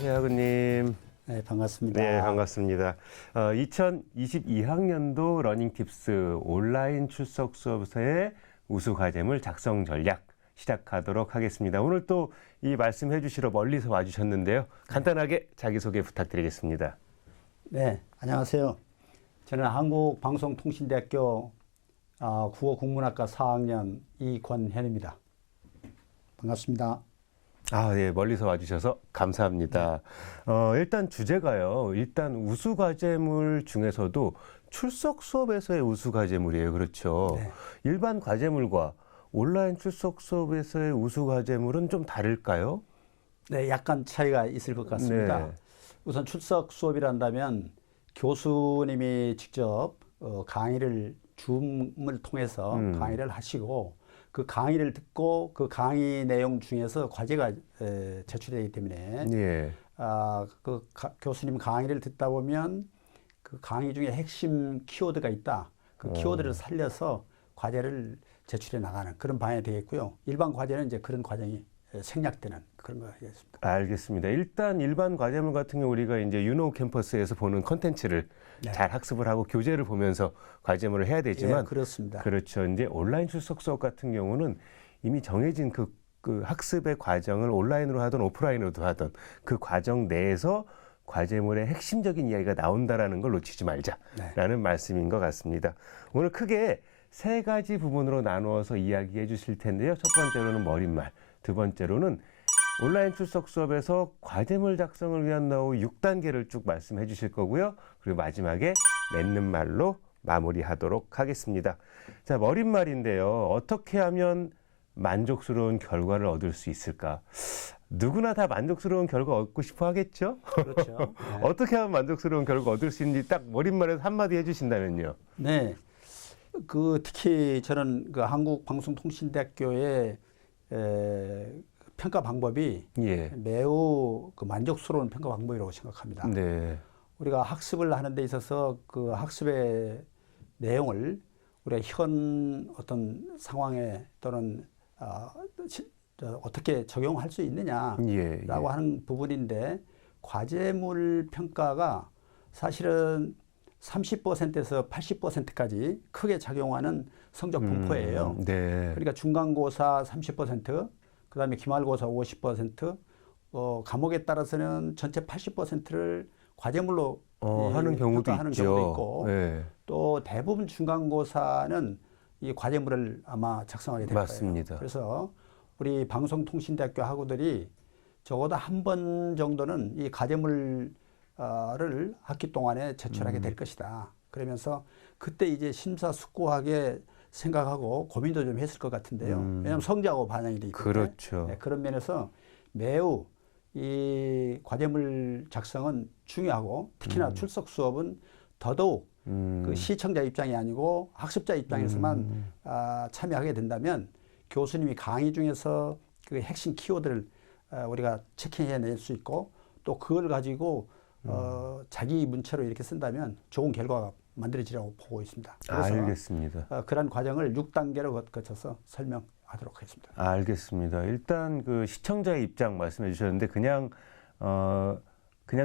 안녕하세요, 하구님. 네, 반갑습니다. 네, 반갑습니다. 2022학년도 러닝팁스 온라인 출석 수업에서의 우수 과제물 작성 전략 시작하도록 하겠습니다. 오늘 또 이 말씀해 주시러 멀리서 와주셨는데요. 간단하게 자기소개 부탁드리겠습니다. 네, 안녕하세요. 저는 한국방송통신대학교 국어국문학과 4학년 이권현입니다. 반갑습니다. 네, 멀리서 와주셔서 감사합니다. 일단 주제가요. 일단 우수 과제물 중에서도 출석 수업에서의 우수 과제물이에요. 그렇죠. 네. 일반 과제물과 온라인 출석 수업에서의 우수 과제물은 좀 다를까요? 네, 약간 차이가 있을 것 같습니다. 네. 우선 출석 수업이란다면 교수님이 직접 강의를 줌을 통해서 강의를 하시고 그 강의를 듣고 그 강의 내용 중에서 과제가 제출되기 때문에 예. 교수님 강의를 듣다 보면 그 강의 중에 핵심 키워드가 있다. 그 키워드를 살려서 과제를 제출해 나가는 그런 방향이 되겠고요. 일반 과제는 이제 그런 과정이 생략되는 그런 거 하겠습니다. 알겠습니다. 일단 일반 과제물 같은 경우 우리가 이제 유노 캠퍼스에서 보는 컨텐츠를 네. 잘 학습을 하고 교재를 보면서 과제물을 해야 되지만 예, 그렇습니다. 그렇죠. 이제 온라인 출석 수업 같은 경우는 이미 정해진 그 학습의 과정을 온라인으로 하든 오프라인으로도 하든 그 과정 내에서 과제물의 핵심적인 이야기가 나온다라는 걸 놓치지 말자라는 말씀인 것 같습니다. 오늘 크게 세 가지 부분으로 나누어서 이야기해 주실 텐데요. 첫 번째로는 머릿말, 두 번째로는 온라인 출석 수업에서 과제물 작성을 위한 노하우 6단계를 쭉 말씀해 주실 거고요. 그리고 마지막에 맺는 말로 마무리하도록 하겠습니다. 자, 머릿말인데요. 어떻게 하면 만족스러운 결과를 얻을 수 있을까? 누구나 다 만족스러운 결과 얻고 싶어 하겠죠? 그렇죠. 네. 어떻게 하면 만족스러운 결과 얻을 수 있는지 딱 머릿말에서 한마디 해주신다면요. 네. 특히 저는 그 한국방송통신대학교의 평가 방법이 예. 매우 그 만족스러운 평가 방법이라고 생각합니다. 네. 우리가 학습을 하는 데 있어서 그 학습의 내용을 우리가 현 어떤 상황에 또는 어떻게 적용할 수 있느냐라고 하는 부분인데 과제물 평가가 사실은 30%에서 80%까지 크게 작용하는 성적 분포예요. 네. 그러니까 중간고사 30%, 그다음에 기말고사 50%, 과목에 따라서는 전체 80%를 과제물로 하는 경우도 평가하는 있죠. 경우도 있고, 네. 또 대부분 중간고사는 이 과제물을 아마 작성하게 될 맞습니다. 거예요. 그래서 우리 방송통신대학교 학우들이 적어도 한 번 정도는 이 과제물을 학기 동안에 제출하게 될 것이다. 그러면서 그때 이제 심사숙고하게 생각하고 고민도 좀 했을 것 같은데요. 왜냐하면 성적하고 반영이 되기 때문에. 그렇죠. 네, 그런 면에서 매우 이 과제물 작성은 중요하고 특히나 출석 수업은 더더욱 그 시청자 입장이 아니고 학습자 입장에서만 참여하게 된다면 교수님이 강의 중에서 그 핵심 키워드를 우리가 체킹해낼 수 있고 또 그걸 가지고 자기 문체로 이렇게 쓴다면 좋은 결과가 만들어지라고 보고 있습니다. 그래서 알겠습니다. 그런 과정을 6단계로 거쳐서 설명하도록 하겠습니다. 알겠습니다. 일단 그 시청자의 입장 말씀해 주셨는데 그냥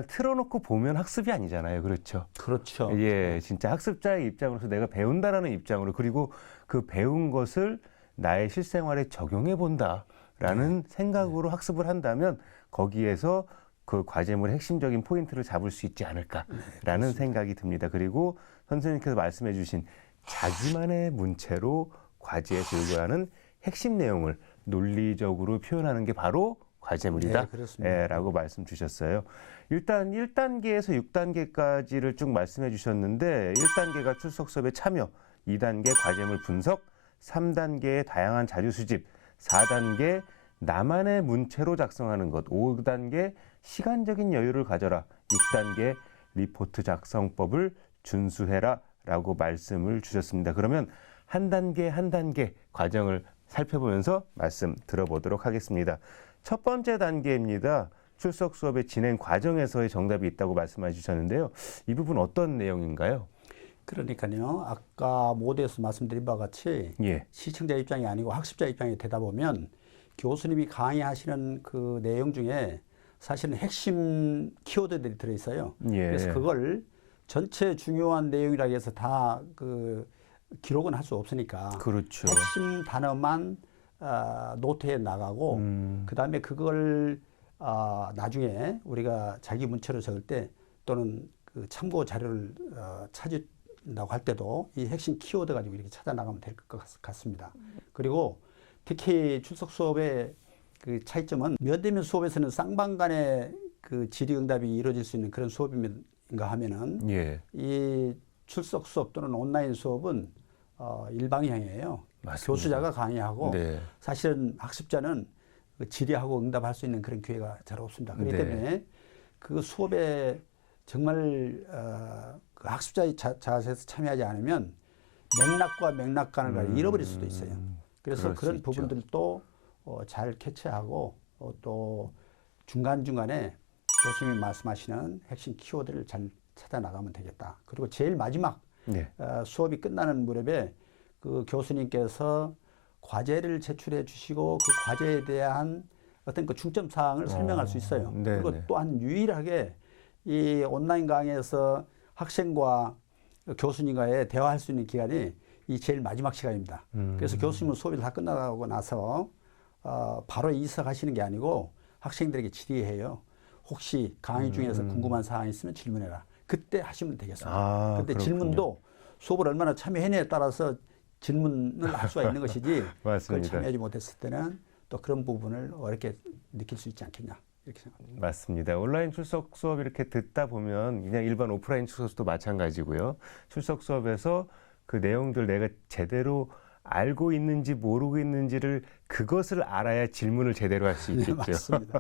틀어놓고 보면 학습이 아니잖아요. 그렇죠? 그렇죠. 예, 진짜 학습자의 입장으로서 내가 배운다라는 입장으로 그리고 그 배운 것을 나의 실생활에 적용해 본다라는 생각으로 학습을 한다면 거기에서 그 과제물의 핵심적인 포인트를 잡을 수 있지 않을까라는 생각이 듭니다. 그리고 선생님께서 말씀해 주신 자기만의 문체로 과제에서 요구하는 핵심 내용을 논리적으로 표현하는 게 바로 과제물이다. 네, 라고 말씀 주셨어요. 일단 1단계에서 6단계까지를 쭉 말씀해 주셨는데 1단계가 출석 수업에 참여, 2단계 과제물 분석, 3단계의 다양한 자료 수집, 4단계 나만의 문체로 작성하는 것, 5단계 시간적인 여유를 가져라, 6단계 리포트 작성법을 준수해라 라고 말씀을 주셨습니다. 그러면 한 단계 한 단계 과정을 살펴보면서 말씀 들어보도록 하겠습니다. 첫 번째 단계입니다. 출석 수업의 진행 과정에서의 정답이 있다고 말씀해 주셨는데요. 이 부분 어떤 내용인가요? 그러니까요. 아까 모두에서 말씀드린 바와 같이 시청자 입장이 아니고 학습자 입장이 되다 보면 교수님이 강의하시는 그 내용 중에 사실은 핵심 키워드들이 들어있어요. 예. 그래서 그걸 전체 중요한 내용이라고 해서 다 그 기록은 할 수 없으니까 그렇죠. 핵심 단어만 노트에 나가고 그다음에 그걸 나중에 우리가 자기 문체로 적을 때 또는 그 참고 자료를 찾는다고 할 때도 이 핵심 키워드 가지고 이렇게 찾아 나가면 될 것 같습니다. 그리고 특히 출석 수업의 그 차이점은 면대면 수업에서는 쌍방간의 그 질의응답이 이루어질 수 있는 그런 수업인가 하면은 예. 이 출석 수업 또는 온라인 수업은 일방향이에요. 맞습니다. 교수자가 강의하고 네. 사실은 학습자는 그 질의하고 응답할 수 있는 그런 기회가 잘 없습니다. 그렇기 네. 때문에 그 수업에 정말 그 학습자의 자세에서 참여하지 않으면 맥락과 맥락간을 잃어버릴 수도 있어요. 그래서 그럴 수 그런 있죠. 부분들도 잘 캐치하고 또 중간중간에 교수님이 말씀하시는 핵심 키워드를 잘 찾아 나가면 되겠다. 그리고 제일 마지막 네. 수업이 끝나는 무렵에 그 교수님께서 과제를 제출해 주시고 그 과제에 대한 어떤 그 중점 사항을 설명할 수 있어요. 네네. 그리고 또한 유일하게 이 온라인 강의에서 학생과 교수님과의 대화할 수 있는 기간이 이 제일 마지막 시간입니다. 그래서 교수님은 수업이 다 끝나고 나서 바로 이사가시는 게 아니고 학생들에게 질의해요. 혹시 강의 중에서 궁금한 사항이 있으면 질문해라. 그때 하시면 되겠습니다. 근데 그렇군요. 질문도 수업을 얼마나 참여했냐에 따라서 질문을 할 수가 있는 것이지 그걸 맞습니다. 참여하지 못했을 때는 또 그런 부분을 어렵게 느낄 수 있지 않겠냐 이렇게 생각합니다. 맞습니다. 온라인 출석 수업 이렇게 듣다 보면 그냥 일반 오프라인 출석도 마찬가지고요. 출석 수업에서 그 내용들 내가 제대로 알고 있는지 모르고 있는지를 그것을 알아야 질문을 제대로 할 수 네, 있겠죠. 맞습니다.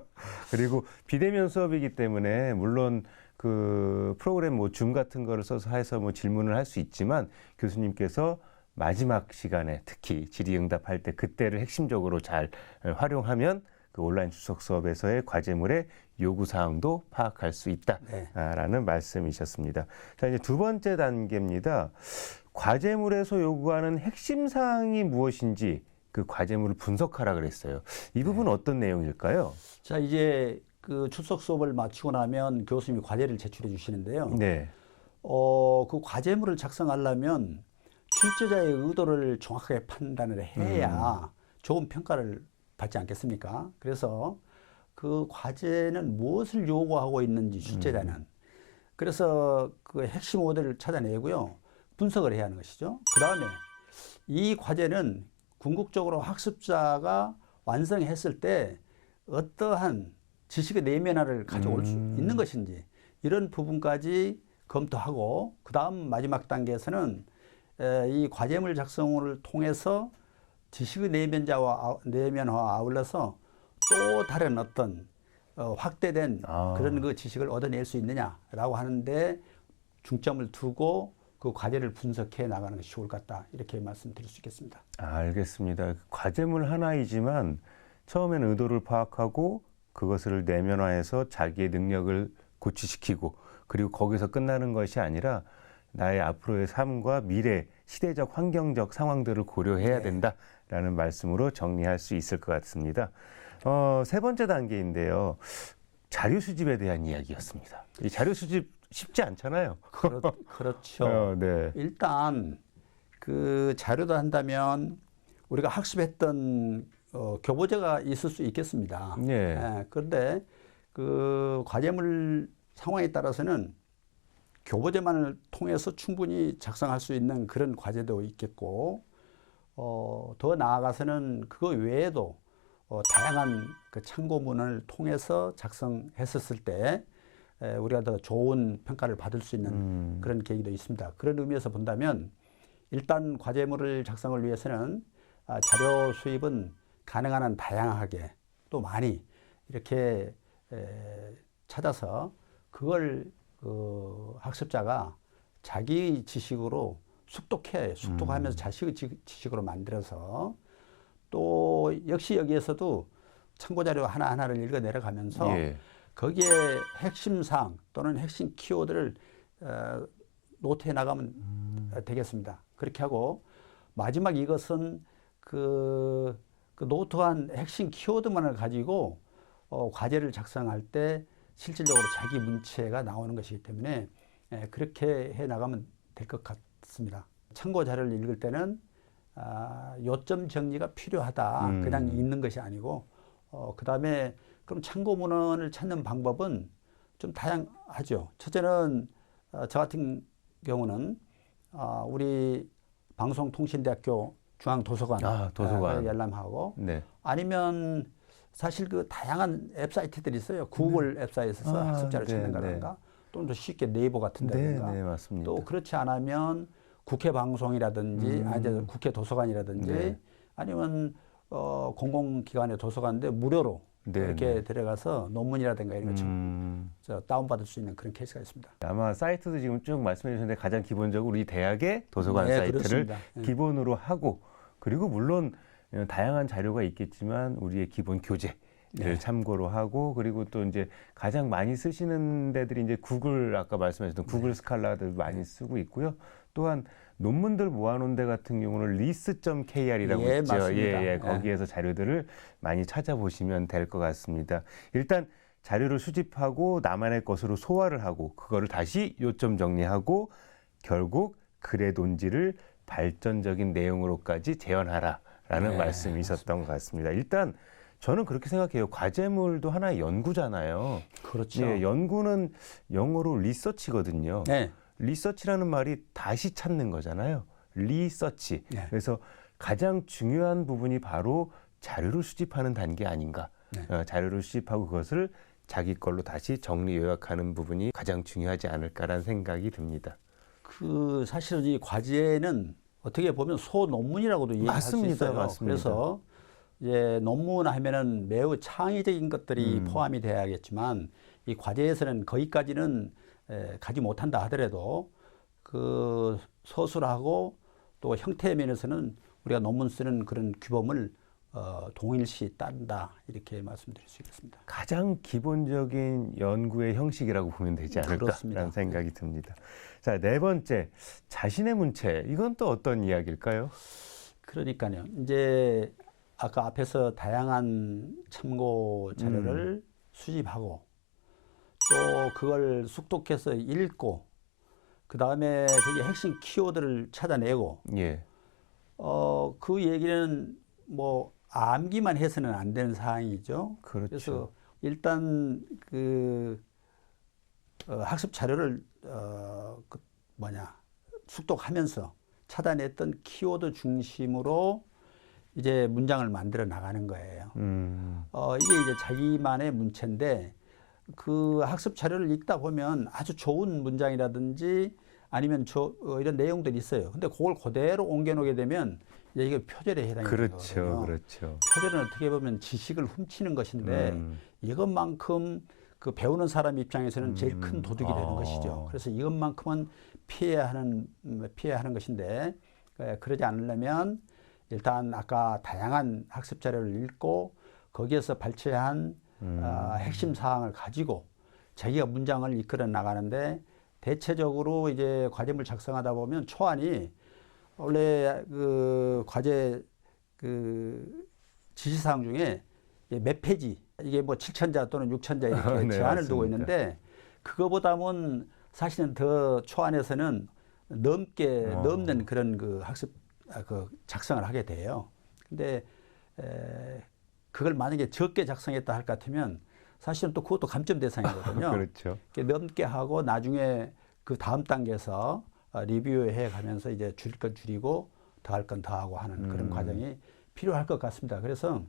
그리고 비대면 수업이기 때문에 물론 그 프로그램 뭐 줌 같은 거를 써서 해서 뭐 질문을 할 수 있지만 교수님께서 마지막 시간에 특히 질의응답할 때 그때를 핵심적으로 잘 활용하면 그 온라인 출석 수업에서의 과제물의 요구 사항도 파악할 수 있다라는 말씀이셨습니다. 자, 이제 두 번째 단계입니다. 과제물에서 요구하는 핵심 사항이 무엇인지 그 과제물을 분석하라 그랬어요. 이 부분은 어떤 내용일까요? 자, 이제 그 출석 수업을 마치고 나면 교수님이 과제를 제출해 주시는데요. 네. 그 과제물을 작성하려면 출제자의 의도를 정확하게 판단을 해야 좋은 평가를 받지 않겠습니까? 그래서 그 과제는 무엇을 요구하고 있는지 출제자는 그래서 그 핵심 오더를 찾아내고요. 분석을 해야 하는 것이죠. 그 다음에 이 과제는 궁극적으로 학습자가 완성했을 때 어떠한 지식의 내면화를 가져올 수 있는 것인지 이런 부분까지 검토하고 그 다음 마지막 단계에서는 이 과제물 작성을 통해서 지식의 내면화와 아울러서 또 다른 어떤 확대된 그런 그 지식을 얻어낼 수 있느냐라고 하는데 중점을 두고 그 과제를 분석해 나가는 것이 좋을 것 같다 이렇게 말씀드릴 수 있겠습니다. 알겠습니다. 과제물 하나이지만 처음에는 의도를 파악하고 그것을 내면화해서 자기의 능력을 고취시키고 그리고 거기서 끝나는 것이 아니라 나의 앞으로의 삶과 미래, 시대적, 환경적 상황들을 고려해야 된다라는 말씀으로 정리할 수 있을 것 같습니다. 세 번째 단계인데요. 자료 수집에 대한 이야기였습니다. 이 자료 수집 쉽지 않잖아요. 그렇죠. 네. 일단 그 자료도 한다면 우리가 학습했던 교보제가 있을 수 있겠습니다. 네. 그런데 그 과제물 상황에 따라서는 교보제만을 통해서 충분히 작성할 수 있는 그런 과제도 있겠고, 더 나아가서는 그거 외에도 다양한 그 참고문을 통해서 작성했었을 때 우리가 더 좋은 평가를 받을 수 있는 그런 계기도 있습니다. 그런 의미에서 본다면 일단 과제물을 작성을 위해서는 자료 수입은 가능한 한 다양하게 또 많이 이렇게 찾아서 그걸 학습자가 자기 지식으로 숙독하면서 자식의 지식으로 만들어서 또 역시 여기에서도 참고자료 하나하나를 읽어 내려가면서 거기에 핵심사항 또는 핵심 키워드를 노트해 나가면 되겠습니다. 그렇게 하고 마지막 이것은 그 노트한 핵심 키워드만을 가지고 과제를 작성할 때 실질적으로 자기 문체가 나오는 것이기 때문에 그렇게 해 나가면 될 것 같습니다. 참고 자료를 읽을 때는 요점 정리가 필요하다. 그냥 읽는 것이 아니고 그다음에 그럼 참고 문헌을 찾는 방법은 좀 다양하죠. 첫째는 저 같은 경우는 우리 방송통신대학교 중앙도서관 도서관 열람하고 네. 아니면 사실 그 다양한 웹사이트들이 있어요. 구글 웹사이트에서 학습자를 찾는 거라든가 또는 더 쉽게 네이버 같은 데든가 네, 맞습니다. 또 그렇지 않으면 국회 방송이라든지 아니면 국회 도서관이라든지 아니면 공공기관의 도서관인데 무료로 이렇게 들어가서 논문이라든가 이런 거 다운받을 수 있는 그런 케이스가 있습니다. 아마 사이트도 지금 쭉 말씀해 주셨는데 가장 기본적으로 우리 대학의 도서관 사이트를 그렇습니다. 기본으로 하고 그리고 물론 다양한 자료가 있겠지만 우리의 기본 교재를 참고로 하고 그리고 또 이제 가장 많이 쓰시는 데들이 이제 구글 아까 말씀하셨던 구글 스칼라들 많이 쓰고 있고요. 또한 논문들 모아놓은 데 같은 경우는 list.kr이라고 있죠. 맞습니다. 거기에서 자료들을 많이 찾아보시면 될 것 같습니다. 일단 자료를 수집하고 나만의 것으로 소화를 하고 그거를 다시 요점 정리하고 결국 글의 논지를 발전적인 내용으로까지 재현하라라는 말씀이 있었던 것 같습니다. 일단 저는 그렇게 생각해요. 과제물도 하나의 연구잖아요. 그렇죠. 연구는 영어로 리서치거든요. 네. 리서치라는 말이 다시 찾는 거잖아요. 리서치. 네. 그래서 가장 중요한 부분이 바로 자료를 수집하는 단계 아닌가. 자료를 수집하고 그것을 자기 걸로 다시 정리 요약하는 부분이 가장 중요하지 않을까라는 생각이 듭니다. 사실은 이 과제는 어떻게 보면 소논문이라고도 얘기할 수 있어요. 맞습니다. 그래서 이제 논문 하면은 매우 창의적인 것들이 포함이 돼야겠지만 이 과제에서는 거기까지는 가지 못한다 하더라도 그 서술하고 또 형태 면에서는 우리가 논문 쓰는 그런 규범을 동일시 딴다 이렇게 말씀드릴 수 있겠습니다. 가장 기본적인 연구의 형식이라고 보면 되지 않을까라는 생각이 듭니다. 자, 네 번째, 자신의 문체. 이건 또 어떤 이야기일까요? 그러니까요. 이제 아까 앞에서 다양한 참고 자료를 수집하고 또 그걸 숙독해서 읽고 그 다음에 그게 핵심 키워드를 찾아내고 그 얘기는 뭐 암기만 해서는 안 되는 사항이죠. 그렇죠. 그래서 일단 그 학습 자료를 숙독하면서 찾아냈던 키워드 중심으로 이제 문장을 만들어 나가는 거예요. 이게 이제 자기만의 문체인데 그 학습 자료를 읽다 보면 아주 좋은 문장이라든지 아니면 이런 내용들이 있어요. 근데 그걸 그대로 옮겨놓게 되면 이게 표절에 해당이 되거든요. 그렇죠. 표절은 어떻게 보면 지식을 훔치는 것인데 이것만큼 그 배우는 사람 입장에서는 제일 큰 도둑이 되는 것이죠. 그래서 이것만큼은 피해야 하는 것인데 그러지 않으려면 일단 아까 다양한 학습 자료를 읽고 거기에서 발췌한 핵심 사항을 가지고 자기가 문장을 이끌어 나가는데 대체적으로 이제 과제물 작성하다 보면 초안이 원래 그 과제 그 지시사항 중에 몇 페이지 이게 뭐 7천자 또는 6천자 이렇게 제한을 두고 있는데 그거보다는 사실은 더 초안에서는 넘는 그런 그 학습 그 작성을 하게 돼요. 근데 그걸 만약에 적게 작성했다 할 것 같으면 사실은 또 그것도 감점 대상이거든요. 그렇죠. 넘게 하고 나중에 그 다음 단계에서 리뷰해 가면서 이제 줄일 건 줄이고 더 할 건 더 하고 하는 그런 과정이 필요할 것 같습니다. 그래서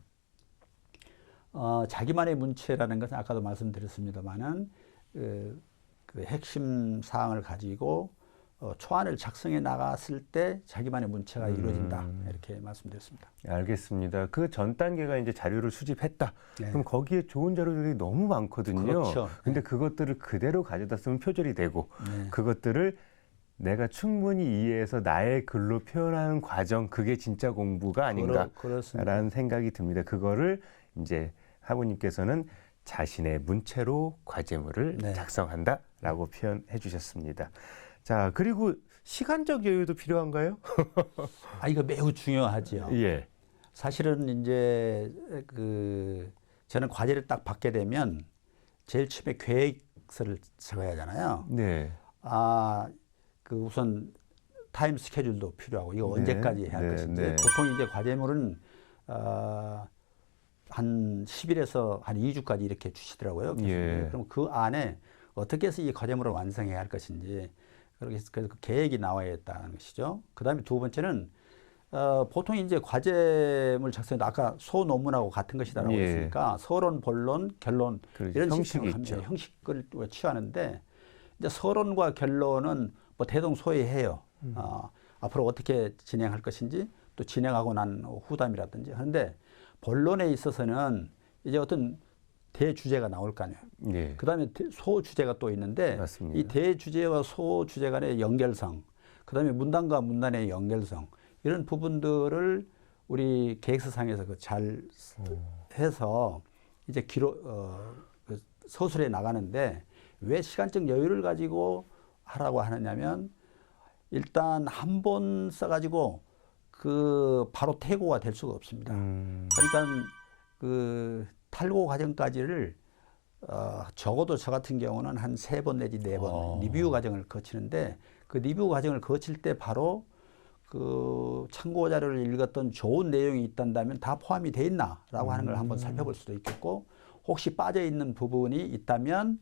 자기만의 문체라는 것은 아까도 말씀드렸습니다만은 그 핵심 사항을 가지고 초안을 작성해 나갔을 때 자기만의 문체가 이루어진다 이렇게 말씀드렸습니다. 알겠습니다. 그 전 단계가 이제 자료를 수집했다. 네. 그럼 거기에 좋은 자료들이 너무 많거든요. 그렇죠. 근데 그것들을 그대로 가져다 쓰면 표절이 되고 네. 그것들을 내가 충분히 이해해서 나의 글로 표현하는 과정 그게 진짜 공부가 아닌가라는 생각이 듭니다. 그거를 이제 하부님께서는 자신의 문체로 과제물을 작성한다라고 표현해 주셨습니다. 자, 그리고 시간적 여유도 필요한가요? 이거 매우 중요하죠. 예. 사실은 이제 그 저는 과제를 딱 받게 되면 제일 처음에 계획서를 적어야 하잖아요. 네. 그 우선 타임 스케줄도 필요하고 이거 네, 언제까지 해야 할 네, 것인지. 네. 보통 이제 과제물은 한 10일에서 한 2주까지 이렇게 주시더라고요. 예. 그럼 그 안에 어떻게 해서 이 과제물을 완성해야 할 것인지 그래서 그 계획이 나와야겠다는 것이죠. 그다음에 두 번째는 보통 이제 과제물 작성도 아까 소논문하고 같은 것이다라고 예. 했으니까 서론, 본론, 결론 그렇죠. 이런 형식이 시스템을 있죠. 형식을 우리가 취하는데 이제 서론과 결론은 뭐 대동소이해요. 앞으로 어떻게 진행할 것인지 또 진행하고 난 후담이라든지 하는데 본론에 있어서는 이제 어떤 대주제가 나올 거 아니에요. 예. 그다음에 소주제가 또 있는데 맞습니다. 이 대주제와 소주제 간의 연결성, 그다음에 문단과 문단의 연결성 이런 부분들을 우리 계획서상에서 잘 해서 이제 그 서술해 나가는데 왜 시간적 여유를 가지고 하라고 하느냐면 일단 한 번 써가지고 그 바로 퇴고가 될 수가 없습니다. 그러니까 그 탈고 과정까지를 적어도 저 같은 경우는 한 3번 내지 4번 리뷰 과정을 거치는데 그 리뷰 과정을 거칠 때 바로 그 참고 자료를 읽었던 좋은 내용이 있단다면 다 포함이 돼 있나라고 하는 걸 한번 살펴볼 수도 있겠고 혹시 빠져 있는 부분이 있다면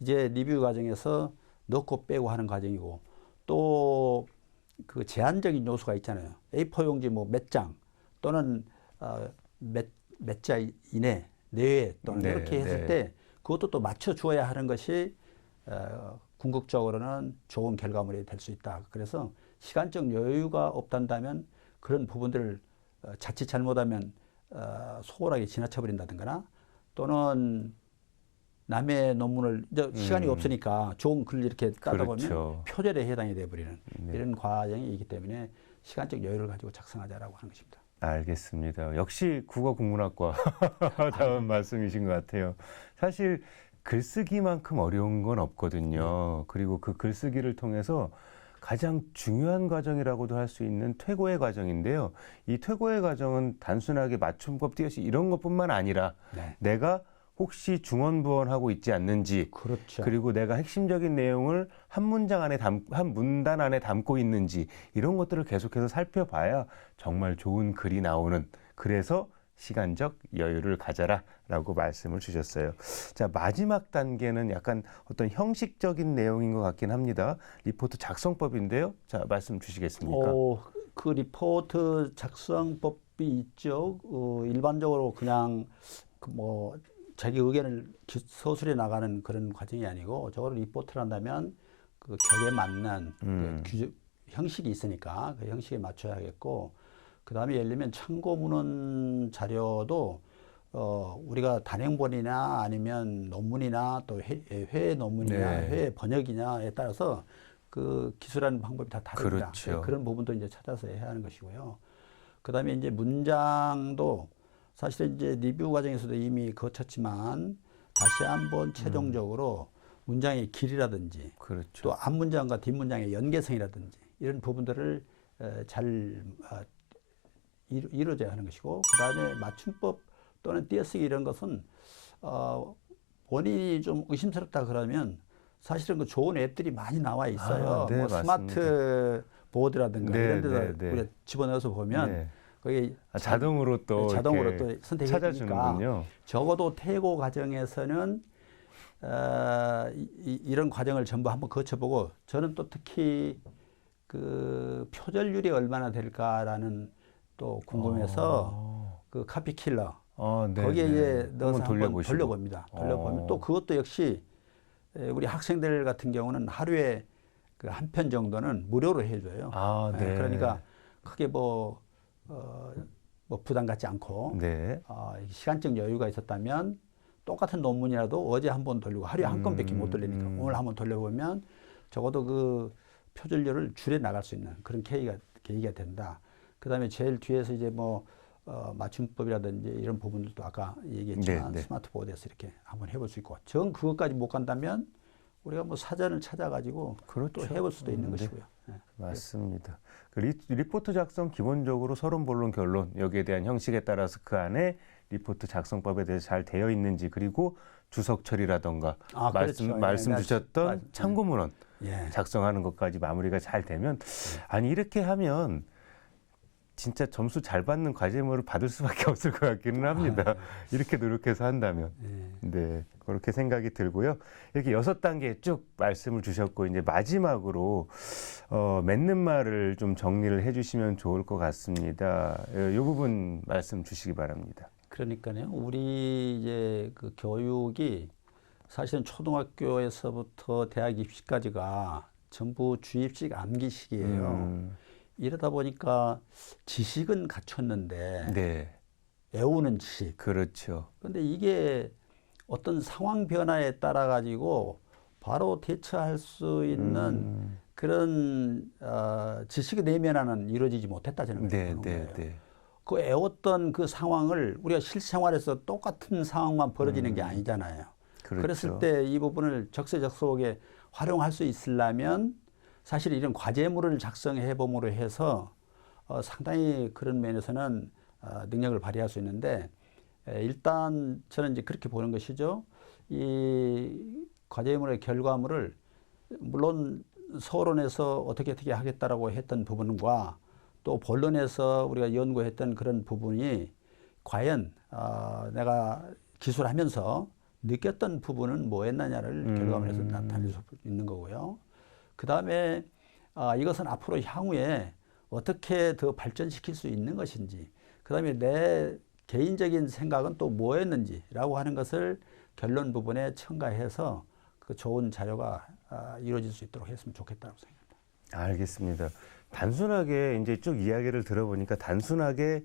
이제 리뷰 과정에서 넣고 빼고 하는 과정이고 또 그 제한적인 요소가 있잖아요. A4 용지 뭐 몇 장 또는 몇 자 이내 내외 또는 네, 이렇게 했을 네. 때 그것도 또 맞춰 주어야 하는 것이 궁극적으로는 좋은 결과물이 될 수 있다. 그래서 시간적 여유가 없단다면 그런 부분들을 자칫 잘못하면 소홀하게 지나쳐 버린다든가 또는 남의 논문을 이제 시간이 없으니까 좋은 글을 이렇게 따다 보면 그렇죠. 표절에 해당이 돼 버리는 네. 이런 과정이 있기 때문에 시간적 여유를 가지고 작성하자라고 하는 것입니다. 알겠습니다. 역시 국어국문학과 다운 말씀이신 것 같아요. 사실 글쓰기만큼 어려운 건 없거든요. 그리고 그 글쓰기를 통해서 가장 중요한 과정이라고도 할 수 있는 퇴고의 과정인데요. 이 퇴고의 과정은 단순하게 맞춤법 띄어쓰기 이런 것뿐만 아니라 네. 내가 혹시 중언부언하고 있지 않는지 그렇죠. 그리고 내가 핵심적인 내용을 한 문장 안에 한 문단 안에 담고 있는지 이런 것들을 계속해서 살펴봐야 정말 좋은 글이 나오는 그래서 시간적 여유를 가져라라고 말씀을 주셨어요. 자, 마지막 단계는 약간 어떤 형식적인 내용인 것 같긴 합니다. 리포트 작성법인데요. 자, 말씀 주시겠습니까? 그 리포트 작성법이 있죠. 일반적으로 그냥 뭐 자기 의견을 서술해 나가는 그런 과정이 아니고 저거를 리포트를 한다면 그 격에 맞는 형식이 있으니까 그 형식에 맞춰야겠고 그다음에 예를 들면 참고 문헌 자료도 우리가 단행본이나 아니면 논문이나 또 회 논문이나 네. 회 번역이냐에 따라서 그 기술하는 방법이 다 다릅니다. 그렇죠. 그런 부분도 이제 찾아서 해야 하는 것이고요. 그다음에 이제 문장도 사실 이제 리뷰 과정에서도 이미 거쳤지만 다시 한번 최종적으로 문장의 길이라든지 그렇죠. 또 앞문장과 뒷문장의 연계성이라든지 이런 부분들을 잘 이루어져야 하는 것이고 그다음에 맞춤법 또는 띄어쓰기 이런 것은 본인이 좀 의심스럽다 그러면 사실은 그 좋은 앱들이 많이 나와 있어요. 네, 뭐 스마트 보드라든가 네, 이런 데다 네, 네. 우리가 집어넣어서 보면 네. 거기 자동으로 또 자동으로 이렇게 또 선택해 주니까 찾아주는군요. 적어도 퇴고 과정에서는 이런 과정을 전부 한번 거쳐보고 저는 또 특히 그 표절률이 얼마나 될까라는 또 궁금해서 그 카피킬러 네, 거기에 네. 이제 넣어서 한번 돌려보시고. 돌려봅니다. 돌려보면 또 그것도 역시 우리 학생들 같은 경우는 하루에 그 한 편 정도는 무료로 해줘요. 네. 그러니까 크게 뭐 부담 갖지 않고 네. 시간적 여유가 있었다면 똑같은 논문이라도 어제 한 번 돌리고 하루에 한 건밖에 못 돌리니까 오늘 한번 돌려보면 적어도 그 표절률을 줄여 나갈 수 있는 그런 계기가 된다. 그다음에 제일 뒤에서 이제 뭐 맞춤법이라든지 이런 부분들도 아까 얘기했지만 네, 네. 스마트보드에서 이렇게 한번 해볼 수 있고 정 그것까지 못 간다면 우리가 뭐 사전을 찾아가지고 그렇죠. 또 해볼 수도 있는 것이고요. 네. 맞습니다. 그 리포트 작성 기본적으로 서론, 본론, 결론 여기에 대한 형식에 따라서 그 안에 리포트 작성법에 대해서 잘 되어 있는지, 그리고 주석 처리라던가 그렇죠. 말씀 예, 주셨던 맞- 참고문헌 예. 작성하는 것까지 마무리가 잘 되면, 아니 이렇게 하면 진짜 점수 잘 받는 과제물을 받을 수밖에 없을 것 같기는 합니다. 이렇게 노력해서 한다면. 예. 네, 그렇게 생각이 들고요. 이렇게 6단계 쭉 말씀을 주셨고, 이제 마지막으로 맺는 말을 좀 정리를 해주시면 좋을 것 같습니다. 이 부분 말씀 주시기 바랍니다. 그러니까요. 우리 이제 그 교육이 사실은 초등학교에서부터 대학 입시까지가 전부 주입식 암기식이에요. 이러다 보니까 지식은 갖췄는데 네, 외우는 지식. 그렇죠. 그런데 이게 어떤 상황 변화에 따라 가지고 바로 대처할 수 있는 그런 지식의 내면화는 이루어지지 못했다 저는 네, 보는 네, 거예요. 네. 그 애웠던 그 상황을 우리가 실생활에서 똑같은 상황만 벌어지는 게 아니잖아요. 그렇죠. 그랬을 때 이 부분을 적세적소하게 활용할 수 있으려면 사실 이런 과제물을 작성해 봄으로 해서 상당히 그런 면에서는 능력을 발휘할 수 있는데 일단 저는 이제 그렇게 보는 것이죠. 이 과제물의 결과물을 물론 서론에서 어떻게 하겠다라고 했던 부분과 또 본론에서 우리가 연구했던 그런 부분이 과연 내가 기술하면서 느꼈던 부분은 뭐였느냐를 결과물에서 나타낼 수 있는 거고요. 그 다음에 이것은 앞으로 향후에 어떻게 더 발전시킬 수 있는 것인지, 그 다음에 내 개인적인 생각은 또 뭐였는지라고 하는 것을 결론 부분에 첨가해서 그 좋은 자료가 이루어질 수 있도록 했으면 좋겠다고 생각합니다. 알겠습니다. 단순하게 이제 쭉 이야기를 들어보니까 단순하게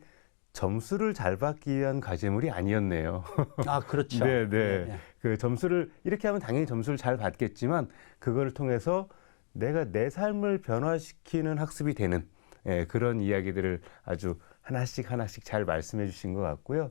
점수를 잘 받기 위한 과제물이 아니었네요. 그렇죠. 네, 네. 예, 예. 그 점수를 이렇게 하면 당연히 점수를 잘 받겠지만 그걸 통해서 내가 내 삶을 변화시키는 학습이 되는 그런 이야기들을 아주 하나씩 잘 말씀해 주신 것 같고요.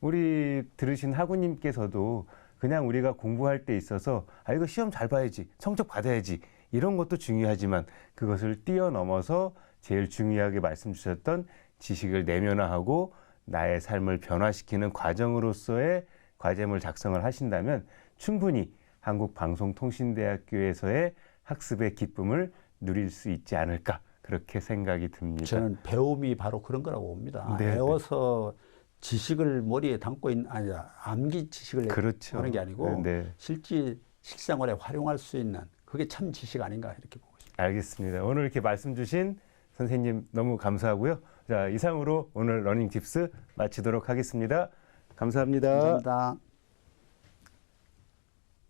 우리 들으신 학우님께서도 그냥 우리가 공부할 때 있어서 이거 시험 잘 봐야지, 성적 받아야지, 이런 것도 중요하지만 그것을 뛰어넘어서 제일 중요하게 말씀 주셨던 지식을 내면화하고 나의 삶을 변화시키는 과정으로서의 과제물 작성을 하신다면 충분히 한국방송통신대학교에서의 학습의 기쁨을 누릴 수 있지 않을까, 그렇게 생각이 듭니다. 저는 배움이 바로 그런 거라고 봅니다. 네, 외워서 지식을 머리에 담고 있는 아니라 암기 지식을 그렇죠. 하는 게 아니고 네. 실제 실생활에 활용할 수 있는 그게 참 지식 아닌가 이렇게 보고 있습니다. 알겠습니다. 오늘 이렇게 말씀 주신 선생님 너무 감사하고요. 자, 이상으로 오늘 러닝 팁스 마치도록 하겠습니다. 감사합니다. 감사합니다.